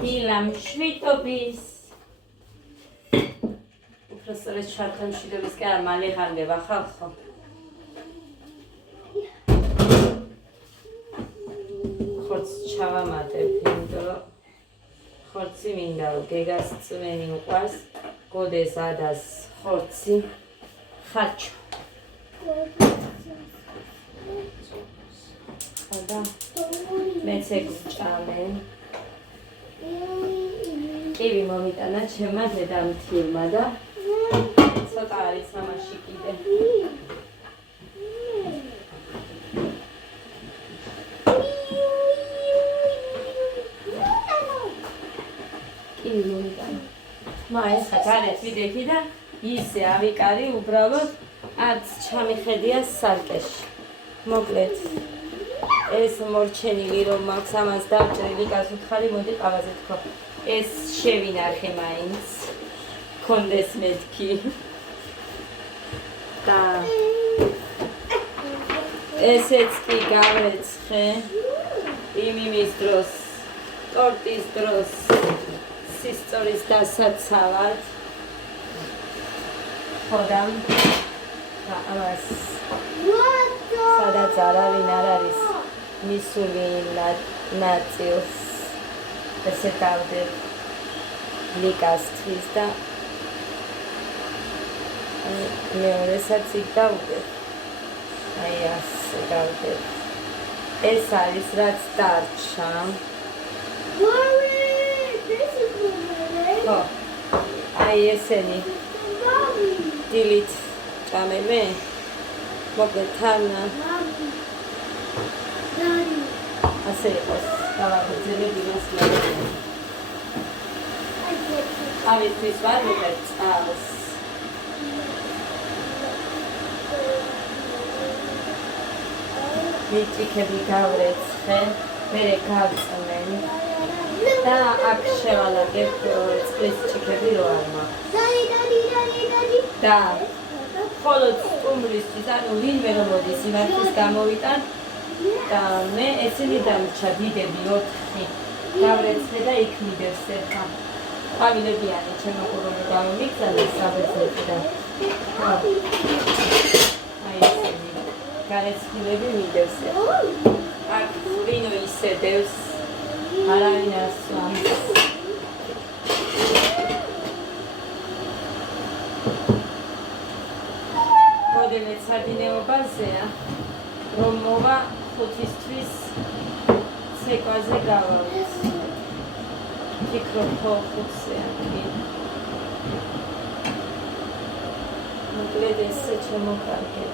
დილა მშვიდობის. უბრალოდ შართან მშვიდობის კი არ მალე ღარდება ხალხო. ხორცს ჩავამატებ, იმიტომ რომ ხორცი მინდა რომ გეგას წვენი უყვარს, გოდეს ადას ხორცი ხაჩო. და მეც ეგჭამე. კივი მომიტანა ჩემმა დედამთილმა და ცოტა არის სამაში კიდე. კივი მომიტანა. მაესა გარეთ ვიდექი და ისე ავიკარი უბრალოდ არც ჩამიხედია სარკეში. მოკლედ ეს მორჩენილი რომ მაქვს ამას დავჭრილი გასუთხარი მოდი ყავაზე თქო. ეს შევინახე მაინც კონდეს მეთქი და ესეც კი გავრეცხე იმის დროს ტორტის დროს სისწორის დასაცავად ხოდამ და ამას სადაც არავინ არ არის მისული ნაწილს ესე დავდებ ლიკასთვის და მეორესაც იქ დავდებ. აი ასე დავდებ. ეს არის რაც დარჩა. ხო, აი ესენი დილით ჭამე მოკლედ თან ასე იყოს. დავაგრძელებ იმას მერე. ავისთვის ვარ მივიღებ წყალს. მიწიქები გავრეცხე, მერე გავწმენ და აქ შევალაგებ წყლის ჭიქები რო არ მაქვს. და მხოლოდ სტუმრისთვის, ანუ ვინმე რომ მოდის იმისთვის გამოვიტან და მე ესენი დამრჩა დიდები 4 გავრეცხე და იქ მიდევს ერთხა. ყვავილებიანი ჩემო ყურები გამომიგზავნა საბერძნეთიდან. აი ესენი გარეცხილები მიდევს ერთხა. აქ ვინო ისედევს, არავინ არ სვამს. მოდელე სადინეობაზეა, რომ მოვა 5-ისთვის ცეკვაზე გავავლის. ფიქრობ ხო 5-ზეა. მოკლედ ესე შემოგარგებ.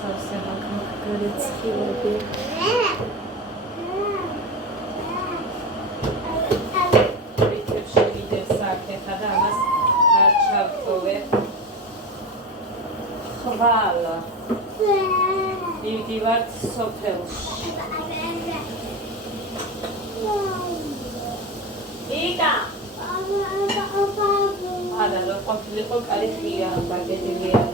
სავსე მაგ გარეცხილები. რითებში მიდევს აქ და ამას არ ჩავტოვებ. ხვალა. მივდივართ სოფელში. იტა. არა, რო ყოფილიყო კარი ხია, ბაგეტილია.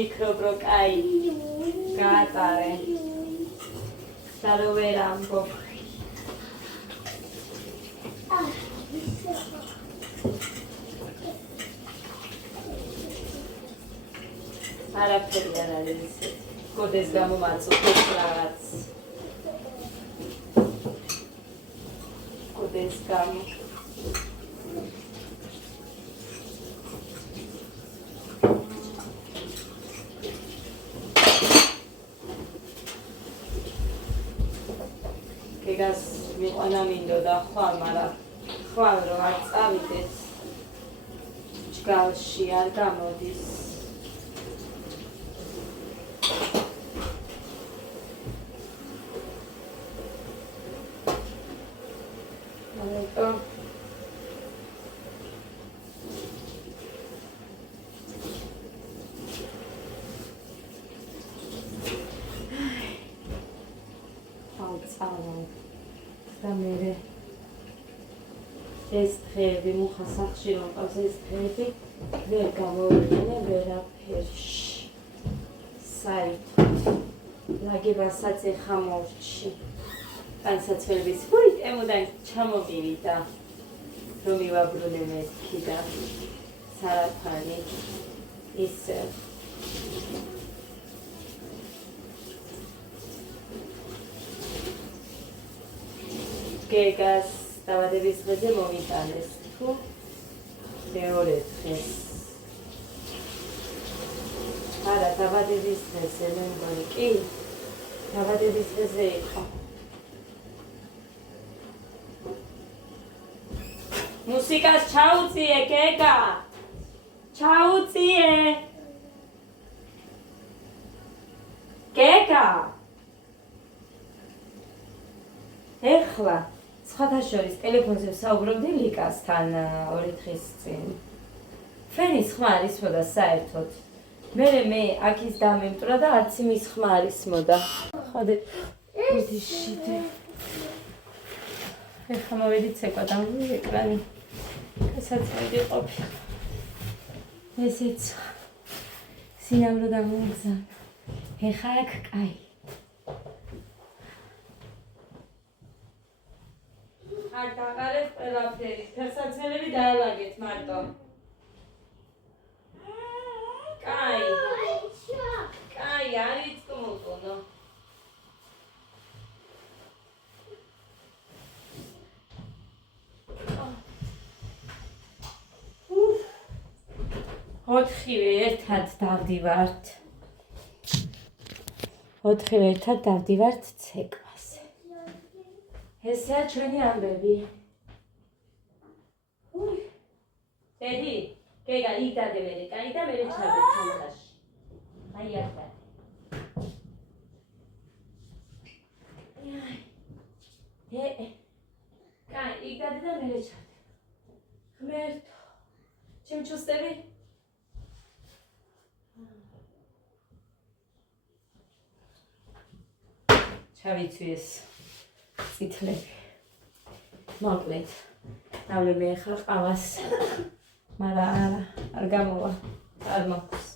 ფიქრობ რომ კაი გაატარე და რო ვერ ამბობ. არაფერი არ არის ისეთი. გოდეს გამომაწვდეთ რაღაც. გოდეს გამო. გეგას მიყვანა მინდოდა ხვალ, მაგრამ ხვალ რო არ წავიდეს ჯგალში არ გამოდის. ამიტომ და მე ეს დღეები მუხა სახლში რომ ყავს ეს დღეები ვერ გამოვიყენე ვერაფერში საერთოდ ლაგებასაც ეხა მორჩი განსაცვლების ემოდან ჩამოვივიდა რომ მივაბრუნე მეთქი და სარაფანი ისე გეგას დაბადების დღეზე მომიტანეს თუ მეორე დღეს არა დაბადების დღეზე მე მგონი კი დაბადების დღეზე იყო მუსიკას ჩაუწიე გეგა ჩაუწიე გეგა ეხლა სხვათა შორის ტელეფონზე ვსაუბრობდი ლიკასთან ორი დღის წინ. ფენის ხმა არ ისმოდა საერთოდ. მე აქის დამემტრა და არც იმის ხმა არ ისმოდა. ხოდე შიდე. ეხლა მოვედი ცეკვა და ეკრანი. გასაცმელი ყოფილა. ესეც სინამდვილე გამოგზავნა. ეხლა აქ კაი. არ დაღარეთ ყველაფერი, ფერსაცმელები დაალაგეთ მარტო. კაი. კაი, არის კმოკონო. ოთხივე ერთად დავდივართ. ოთხივე ერთად დავდივართ ცეკვაზე. ესეა ჩვენი ამბები. დედი, გეგა იქ დადევერი, კაი და მერე ჩავდე ჩამხაში. აი აქ და. კაი, იქ დადე და მერე ჩავდე. ღმერთო, ჩემ ჩუსტები? ჩავიცვი ეს წითლები. მოკლედ. დავლები ახლა ყავას. მაგრამ არ გამოვა. არ მაქვს.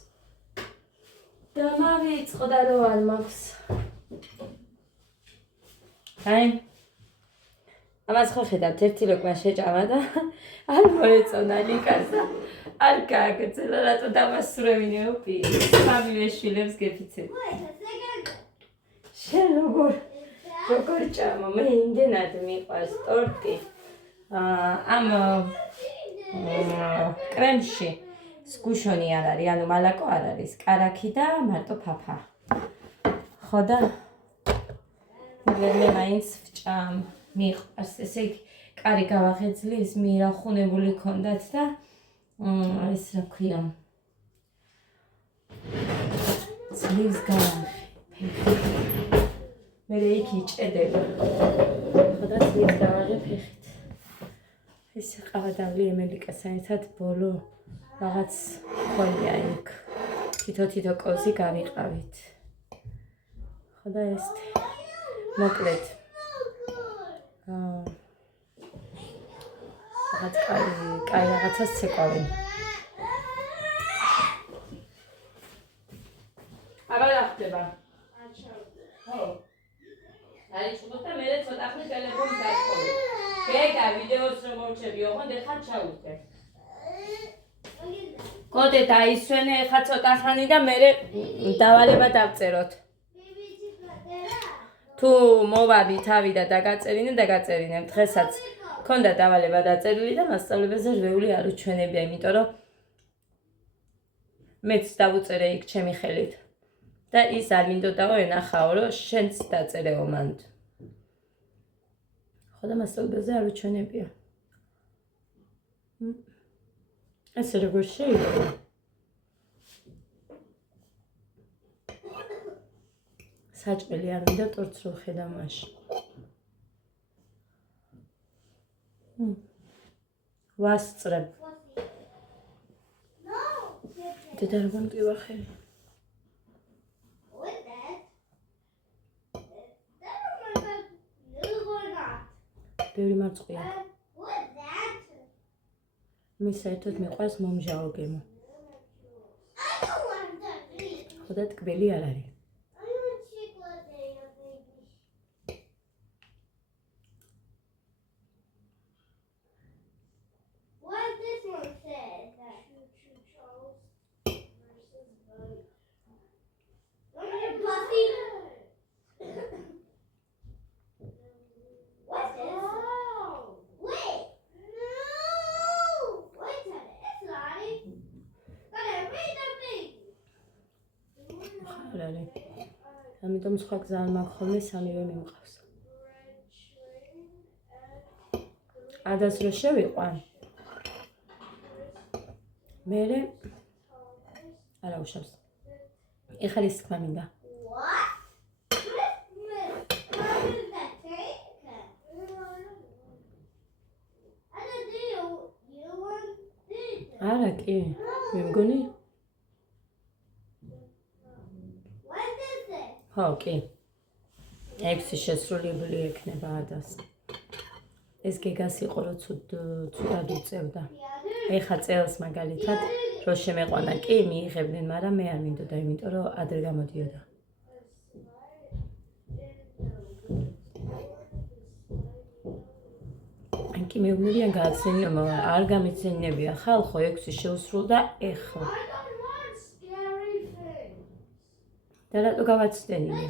და მავიწყო და რო არ მაქვს. აი. ამას ხო ხედავთ, ერთი ლოკმა შეჭამა და არ მოეწონა ლიკას და არ გააგრძელა, რატო დამასწრებინეო პირი. სამივე შვილებს გეფიცეთ. შენ როგორ ჭამო, მე იმდენად მიყვარს ტორტი. ამ კრემში სგუშონი არ არის, ანუ მალაკო არ არის, კარაქი და მარტო ფაფა. ხო და მე მაინც ვჭამ, მიყვარს, ესე იგი კარი გავახეძლის, მირახუნებული ქონდათ და ეს რა ქვია. ძლივს გავახე. მე იქ იჭედება. ხო და ძლივს გავახე ფეხით. ესე ყავადავლი ემელიკასთან ერთად ბოლო რაღაც ხონია იქ. თითო კოზი გავიყავით. ხო და ეს მოკლედ. რაღაც კაი რაღაცას ცეკვავენ. აბა რა ხდება? ხო. აი ჩუბოთ და მე ცოტა ხნით ტელეფონს დაწყობი. გეგა ვიდეოს რომ მოვჩები, ოღონდ ეხლა ჩაუდგე. კოდე დაისვენე ეხლა ცოტა ხანი და მე დავალება დავწეროთ. თუ მოვაბი თავი და დაგაწერინე, დღესაც მქონდა დავალება დაწერილი და მასწავლებელზე რვეული არ უჩვენებია, იმიტომ რომ მეც დავუწერე იქ ჩემი ხელით. და ის არ მინდოდაო ენახაო, რომ შენც დაწერეო მანდ. ხო და მასწავლებელზე არ უჩვენებია. ესე როგორ შეიძლება? საჭმელი არ მინდა ტორტს რო ხედა მაშინ. ვასწრებ. დედა როგორ მტკივა ხელი? ბევრი მარწყვია. მის საერთოდ მიყვარს მომჟაო გემო. ხოდა ტკბილი არ არის. ამიტომ სხვა გზა არ მაქვს ხოლმე სამივე მიმყავს. ადას რო შევიყვან. მერე არა უშავს. ეხლა ის თქმა მინდა. არა კი, მე მგონი ხო, კი. 6 შესრულებული ექნება ადას. ეს გეგას იყო, რომ ცუდად უწევდა. ეხა წელს მაგალითად, რო შემეყვანა კი, მიიღებდნენ, მაგრამ მე არ მინდოდა, იმიტომ რომ ადრე გამოდიოდა. ანკი მეუბნებიან გააცნიო, არ გამიცენინებია ხალხო, 6 შეუსრულდა ეხლა. და რატო გავაცდენინე?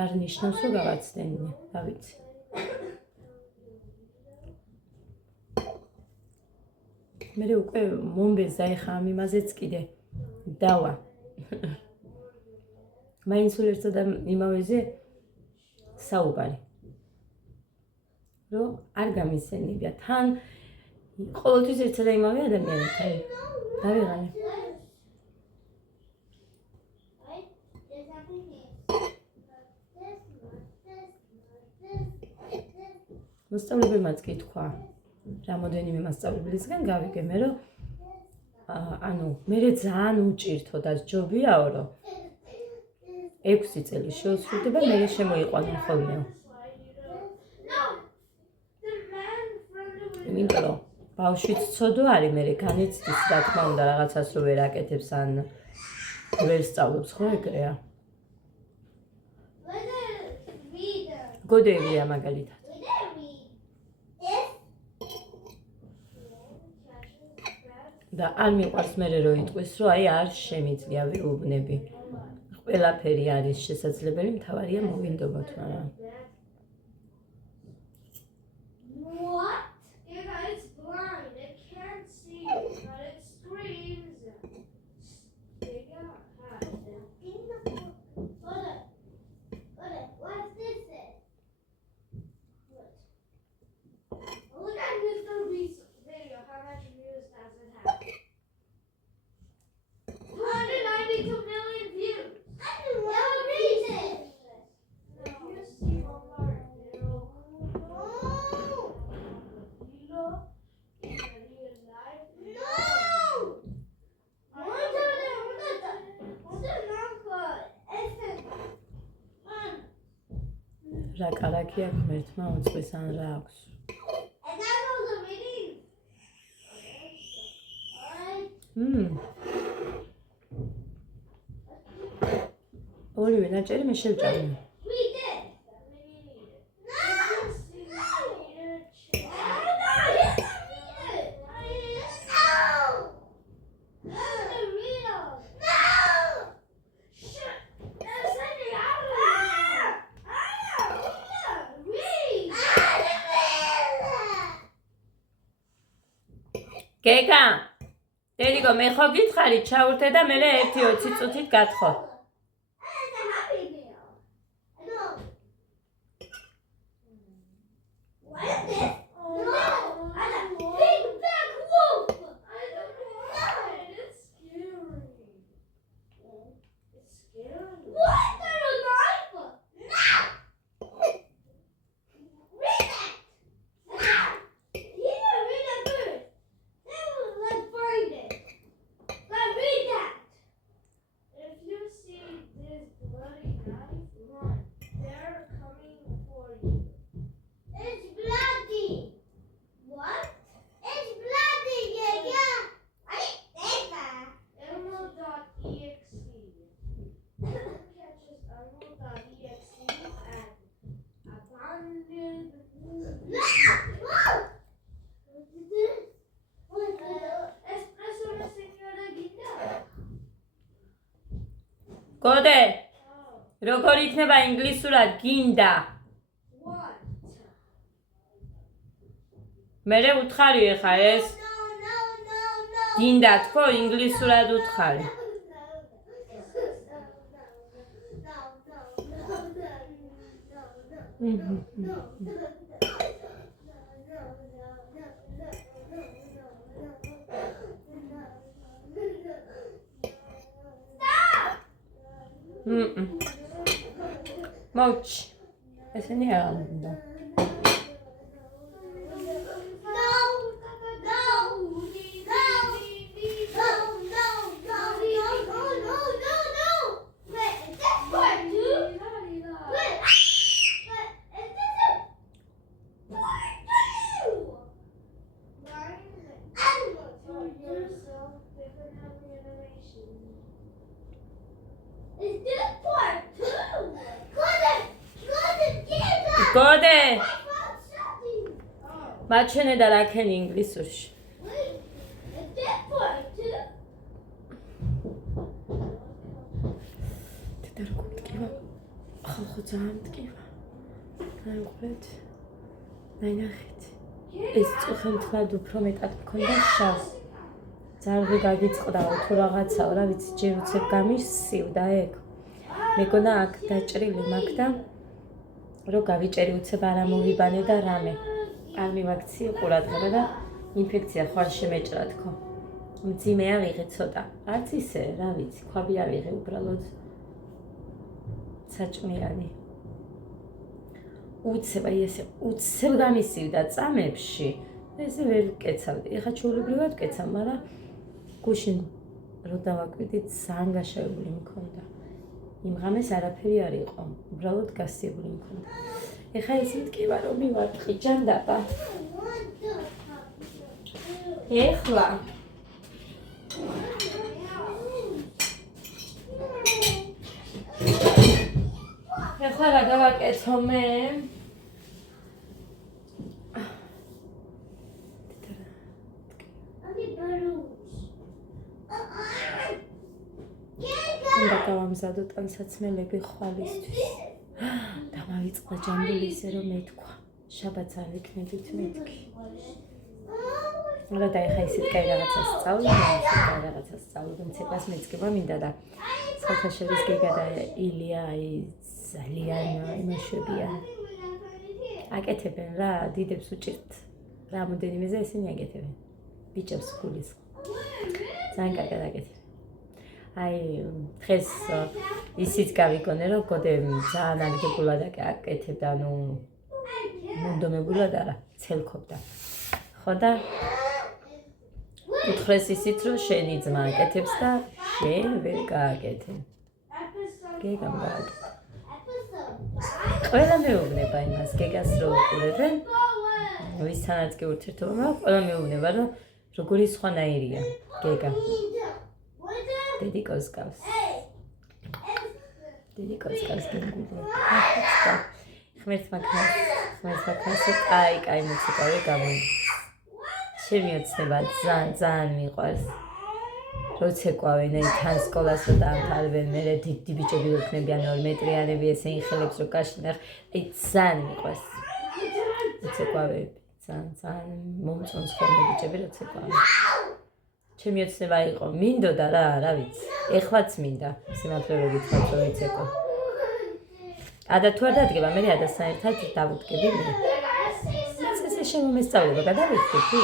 არ ნიშნავს, რომ გავაცდენინე, დავიცი. მე უკვე მომბეზა ეხა ამ იმაზეც კიდე დავა. მაინც უერთო და იმავეზე საუბარი. რომ არ გამიცენინებია, თან ყოველთვის ერთსა და იმავე ადამიანთან დავიღალე. მოსწავლებელმაც კი თქვა, რამოდენიმე მასწავლებელისგან გავიგე მე, რომ ანუ მე ძალიან უჭირთო და ჯობიაო, რომ 6 წელი შეუსრულდება, მე შემოიყვანა ხოლმეო. იმიტომ რომ ბავშვიც ცოდო არის, მე განიცდის, რა თქმა უნდა, რაღაცას რო ვერ აკეთებს ან ვერ სწავლობს, ხო ეგრეა. გოდეებია მაგალითად. და არ მიყვარს მე რო იტყვის, რომ აი არ შემიძლია ვიუბნები. ყველაფერი არის შესაძლებელი, მთავარია მოვინდობოთ, მაგრამ რა კარაკი აქვს მერთმა უწყვის ან რა აქვს. ორივე ნაჭერი მე შევჭამე. გეკა, დედიკო, მე ხო გითხარი, ჩაურთე და მე 1-20 წუთით გათხო. გოდე როგორ იქნება ინგლისურად გინდა მერე უთხარი ეხა ეს გინდა თქო ინგლისურად უთხარი მოჩ ესენი არ უნდა გოდე მაჩენე და რაქენი ინგლისურში და როგორ მტკივა ხალხო ძალიან მტკივა გაიყვეთ ნახეთ ეს წუხელთლად უფრო მეტად მქონდა შავს ძალზე გაგიწყდაო თუ რაღაცაო რა ვიცი ჯერ უცებ გამისივდა ეგ მეგონა აქ დაჭრილი მაქვს და რო გავიჭერი უცებ არ ამოვიბანე და რამე არ მივაქციე ყურადღება და ინფექცია ხარ შემეჭრა თქო მძიმე ავიღე ცოტა არც ისე რა ვიცი ქვაბი ავიღე უბრალოდ საჭმიანი უცებ აი ესე უცებ გამისივდა წამებში ესე ვერ ვკეცავდი ეხა ჩვეულებრივად ვკეცავ მაგრამ გუშინ რო დავაკვირდით ძალიან გაშავებული მქონდა იმ ღამეს არაფერი არ იყო უბრალოდ გასიებული მქონდა ეხა ეს მტკივა რომ მივარტყი ჯანდაბა ეხლა ეხლა რა გავაკეთო მე უნდა გავამზადო ტანსაცმელები ხვალისთვის დამავიწყდა ჯამბული ისე რომ მეთქვა შაბათს არ ვიქნებით მეთქი რა და ეხა ისეთ კაი რაღაცას სწავლობ მცეკვას მეწკება მინდა და საერთაშორის გეგა და ილია ძალიან იმაშვებიან აკეთებენ რა დიდებს უჭირთ რამოდენიმეზე ესენი აკეთებენ ბიჭებს გულის ძალიან კარგად აკეთებენ აი დღეს ისიც გავიგონე რომ გოდე ძალიან აგებულად აკეთებდა ანუ მონდომებულად არა ცელქობდა ხო და უთხრეს ისიც რომ შენი ძმა აკეთებს და შენ ვერ გააკეთე გეგამ გააკეთე ყველა მეუბნება იმას გეგას რო უყურებენ ვისთანაც კი ურთიერთობა მაქვს ყველა მეუბნება რომ როგორი სხვანაირია გეგა დედიკოს გავს გენგულო ხმერთმა ქასო კაი მუსიკავე გამოდის ჩემი ოცნება ძალიან მიყვარს როცეკვავენ აი თან სკოლასო დაამთავრებენ მერე დიდი ბიჭები ვიქნებიან 2 მეტრიანები ესენი ხელებს რო გაშნახ აი ძალიან მიყვარს როცეკვავები ძალიან მომწონს ხოლმე ბიჭები როცეკვავენ ჩემი ოცნება იყო მინდოდა რა ვიცი ეხლაც მინდა სიმართლე რო გითხრათ რომ იცეკო ადა თუ არ დადგება მე ადასთან ერთად დავუდგები მე ეს შემომესწავლება გადავიხდი